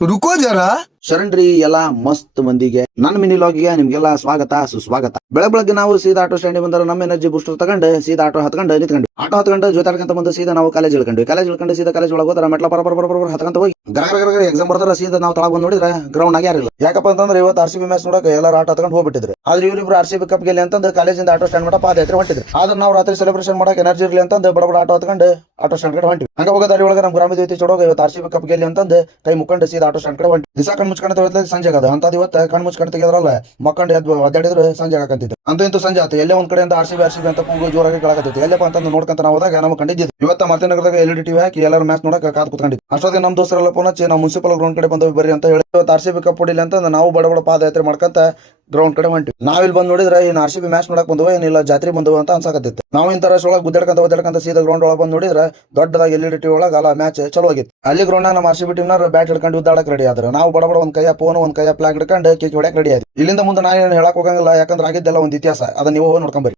रुको जरा. ಶರಣ್ರಿ ಎಲ್ಲಾ ಮಸ್ತ್ ಮಂದಿಗೆ ನನ್ನ ಮಿನಿ ಲಾಗಿಗೆ ನಿಮ್ಗೆಲ್ಲ ಸ್ವಾಗತ ಸುಸ್ವಾಗತ. ಬೆಳಗ್ಗೆ ನಾವು ಸೀದಾ ಆಟೋ ಸ್ಟ್ಯಾಂಡ್ ಬಂದ್ರೆ ನಮ್ಮ ಎನರ್ಜಿ ಬೂಸ್ಟರ್ ತಗೊಂಡು ಸೀದಾ ಆಟೋ ಹತ್ಕೊಂಡು ನಿಂತ್ಕೊಂಡು ಆಟೋ ಹತ್ಕೊಂಡು ಜೊತಾಡ್ಕಂತ ಬಂದು ಸೀದಾ ನಾವು ಕಾಲೇಜ್ ಇಳ್ಕೊಂಡು ಸೀದಾ ಕಾಲೇಜ್ ಒಳಗೆ ಹೋದ್ರೆ ಮೆಟ್ಲ ಬರ ಹತ್ಕೊಂತ ಹೋಗಿ ಗರ ಎಕ್ಸಾಮ್ ಬರ್ತಾರ ಸೀದಾ ನಾವು ತಳಗ್ ಬಂದ್ ನೋಡಿದ್ರೆ ಗ್ರೌಂಡ್ ಆಗಿ ಯಾರಿಲ್ಲ. ಯಾಕಪ್ಪ ಅಂತಂದ್ರೆ ಇವತ್ತು RCB ಮ್ಯಾಚ್ ನೋಡಕ್ಕೆ ಎಲ್ಲರೂ ಆಟೋ ಹತ್ಕೊಂಡು ಹೋಗ್ಬಿಟ್ಟಿದ್ರು. ಆದ್ರೆ ಇವ್ರಿಬ್ರು RCB ಕಪ್ ಗೆಲ್ಲಿ ಅಂತಂದು ಕಾಲೇಜಿಂದ ಆಟೋ ಸ್ಟ್ಯಾಂಡ್ ಮಟ್ಟ ಪಾದಯಾತ್ರೆ ಹೊಂಟಿದ್ರು. ಆದ್ರೆ ನಾವು ರಾತ್ರಿ ಸೆಲೆಬ್ರೇಷನ್ ಮಾಡಕ್ಕೆ ಎನರ್ಜಿ ಇರ್ಲಿ ಅಂತಂದು ಬಡ ಆಟೋ ಹತ್ಕೊಂಡು ಆಟೋ ಸ್ಟ್ಯಾಂಡ್ ಕಡೆ ಹೊಂಟಿವಿ. ಹಂಗ ಹೋಗೋ ದಾರಿ ಒಳಗೆ ನಮ್ಮ ಗ್ರಾಮದ ಐತಿ ಚೋಡೋಗ ಇವತ್ತು RCB ಕಪ್ ಗೆಲ್ಲಿ ಅಂತಂದು ಕೈ ಮುಕ್ಕೊಂಡು ಸೀದಾ ಆಟೋ ಸ್ಟ್ಯಾಂಡ್ ಕಡೆ ಹೊಂಟಿ. ದಿವಸ ಕಣ್ ಮುಚ್ಕೊಂಡು ಸಂಜೆ ಆಗದ ಅಂತ ಇವತ್ತು ಕಣ್ ಮುಚ್ಕೊಂಡು ತೆಗೆದ್ರಲ್ಲ ಮಕ್ಕಂಡು ಎದ್ದು ಒದ್ದಾಡಿದ್ರು ಸಂಜೆ ಹಾಕಂತಿದ್ರು. ಅಂತೂ ಇಂತೂ ಸಂಜೆ ಆಯ್ತು. ಎಲ್ಲೇ ಒಂದ್ ಕಡೆಯಿಂದ RCB ಅಂತ ಕೂಗು ಜೋರಾಗಿ ಕೇಳಕತ್ತೈತಿ. ಎಲ್ಲಪ್ಪ ಅಂತಂದು ನೋಡ್ಕೊಂತ ನಾವು ಹೋದಾಗ ನಾವು ಕಂಡಿದ್ದೀವಿ. ಇವತ್ತು ಮರ್ತಿನಗರದಾಗ LED TV ಹಾಕಿ ಎಲ್ಲರೂ ಮ್ಯಾಚ್ ನೋಡಕ್ಕೆ ಕಾದ್ ಕುತ್ಕೊಂಡಿದ್ವಿ. ಅಷ್ಟೊತ್ತಿಗೆ ನಮ್ಮ ದೋಸ್ತರೆಲ್ಲ ಫೋನ್ ಹಚ್ಚಿ ನಾವು ಮುನ್ಸಿಪಲ್ ಗ್ರೌಂಡ್ ಕಡೆ ಬಂದವಿ ಬರ್ರಿ ಅಂತ ಹೇಳಿ ಇವತ್ತು RCB ಕಪ್ ಹೊಡಿಲಿ ಅಂತ ನಾವು ಬಡ ಪಾದಯಾತ್ರೆ ಮಾಡ್ಕಂತ ಗ್ರೌಂಡ್ ಕಡೆ ಹೊಂಟಿವಿ. ನಾವಿಲ್ಲಿ ಬಂದ್ ನೋಡಿದ್ರೆ ಏನ್ RCB ಮ್ಯಾಚ್ ನೋಡಕ್ ಬಂದವ ಏನಿಲ್ಲ ಜಾತ್ರೆ ಬಂದವ ಅಂತ ಅನ್ಸಾಕತ್ತಿತ್ತು. ನಾವು ಇಂತ ರಶ್ ಒಳಗೆ ಗುದ್ದಾಡ್ಕಂತ ಸೀದಾ ಗ್ರೌಂಡ್ ಒಳಗೆ ಬಂದ್ ನೋಡಿದ್ರೆ ದೊಡ್ಡದಾಗಿ LED TV ಒಳಗೆ ಅಲ್ಲ ಮ್ಯಾಚ್ ಚಲೋ ಆಗಿತ್ತು. ಅಲ್ಲಿ ಗ್ರೌಂಡ್ ನಮ್ಮ RCB ಟೀಮ್ನವ್ರು ಬ್ಯಾಟ್ ಹಿಡ್ಕೊಂಡು ಉದ್ದಾಡಕ್ ರೆಡಿ ಆದ್ರೆ ನಾವು ಬಡ ಒಂದ್ ಕೈಯ ಫೋನ್ ಒಂದ್ ಕೈಯ ಪ್ಲಾಗ್ ಹಿಡ್ಕೊಂಡು ಕೇಕ್ ಹೊಡ್ಯಾಕ್ ರೆಡಿ ಆದ್ವಿ. ಇಲ್ಲಿಂದ ಮುಂದೆ ನಾ ಏನು ಹೇಳಕ್ ಹೋಗಂಗಿಲ್ಲ, ಯಾಕಂದ್ರೆ ಆಗಿದ್ದೆಲ್ಲ ಒಂದ್ ಇತಿಹಾಸ. ಅದನ್ನ ನೀವು ಹೋಗಿ ನೋಡ್ಕೊಂಬರಿ.